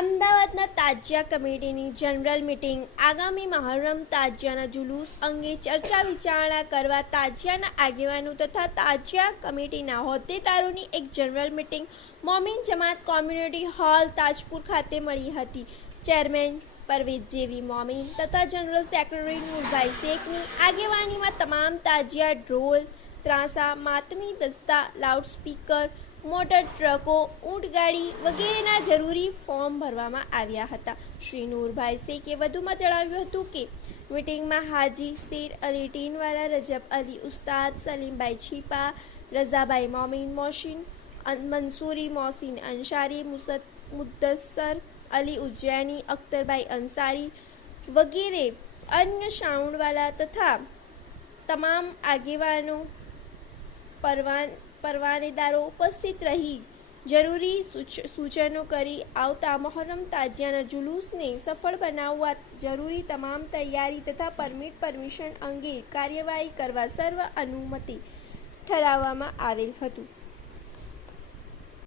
અમદાવાદના તાજિયા કમિટીની general meeting આગામી મહોરમ તાજિયાના જુલુસ અંગે ચર્ચા વિચારણા કરવા તાજિયાના આગેવાનો તથા તાજિયા કમિટીના હોદ્દેદારોની એક general meeting Momin Jamat community hall Tajpur ખાતે મળી હતી. ચેરમેન પરવેજ જેવી મોમીન તથા જનરલ સેક્રેટરી નૂરભાઈ શેખની આગેવાનીમાં તમામ તાજિયા ઢોલ, ત્રાસા, માતમી દસ્તા, લાઉડસ્પીકર મોટર ટ્રકો ઊંટગાડી વગેરેના જરૂરી ફોર્મ ભરવામાં આવ્યા હતા. શ્રી નૂરભાઈ શેખે વધુમાં જણાવ્યું હતું કે, મિટિંગમાં હાજી, શેર અલી, ટીનવાલા, રજબ અલી, ઉસ્તાદ, સલીમભાઈ છીપા, રઝાભાઈ મોમીન, મોશીન મંસૂરી મોસીન અંસારી, મુસદ, મુદ્દસર અલી, ઉજ્જૈની, અખ્તરભાઈ અંસારી વગેરે અન્ય શાઉણવાલા તથા તમામ આગેવાનો પરવાન, પરવાનેદારો ઉપસ્થિત રહી જરૂરી સૂચ- સૂચનો કરી આવતા મહોરમ તાજિયાના જુલુસને સફળ બનાવવા જરૂરી તમામ તૈયારી તથા પરમિટ પરમિશન અંગે કાર્યવાહી કરવા સર્વ અનુમતિ ઠરાવવામાં આવેલ હતું.